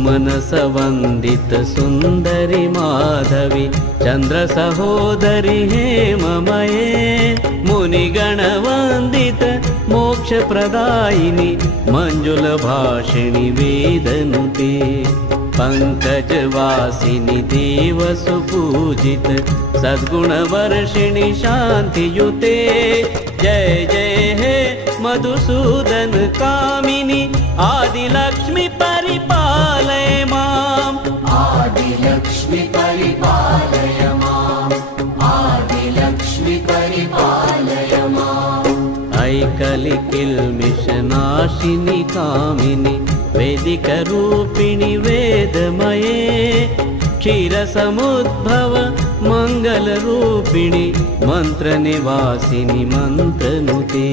सुमनसवन्दित सुन्दरि माधवी चन्द्र सहोदरि हेममये मुनिगणवन्दित मोक्षप्रदायिनि मञ्जुलभाषिणि वेदनुते पंकजवासिनि देवसुपूजित सद्गुणवर्षिणि शान्तियुते जय जय हे मधुसूदन कामिनि आदिलक्ष्मी परिपालय माम् आदिलक्ष्मी परिपालय माम् आदिलक्ष्मी परिपालय माम् ऐकलिकिल्मिषनाशिनि कामिनि वैदिकरूपिणि वेदमये क्षीरसमुद्भव मङ्गलरूपिणि मन्त्रनिवासिनि मन्त्रनुते।